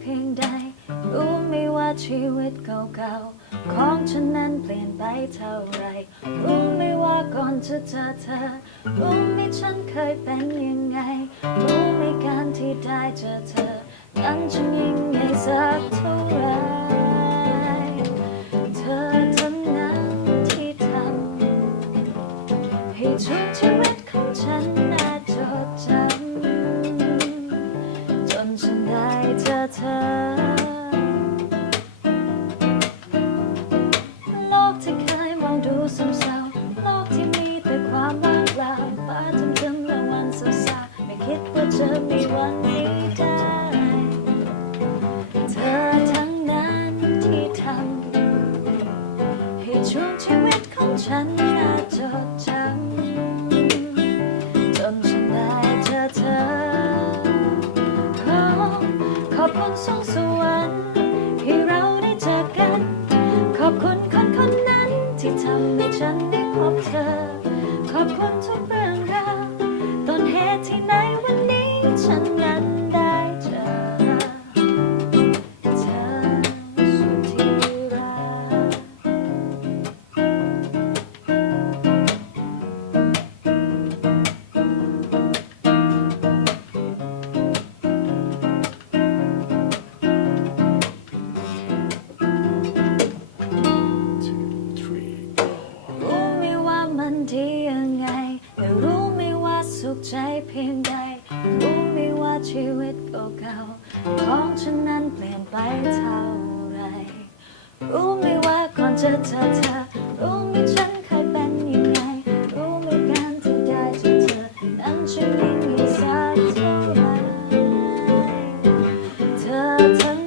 เพียงใด รู้ไหมว่าชีวิตเก่าๆ ของฉันนั้นเปลี่ยนไปเท่าไร รู้ไหมว่าก่อนจะเจอเธอ รู้ไหมฉันเคยเป็นยังไง รู้ไหมการที่ได้เจอเธอ 告诉完。 ขใจเพียงใด รู้ไม่ว่าชีวิตเก่าๆของฉันนั้นเปลี่ยนไปเท่าไร รู้ไม่ว่าก่อนจะเจอเธอ รู้ไหมฉันเคยเป็นยังไง รู้ไหมการที่ได้เจอเธอ นั้นฉันยิ่งมีใงสักเท่าไรเธอทั้ง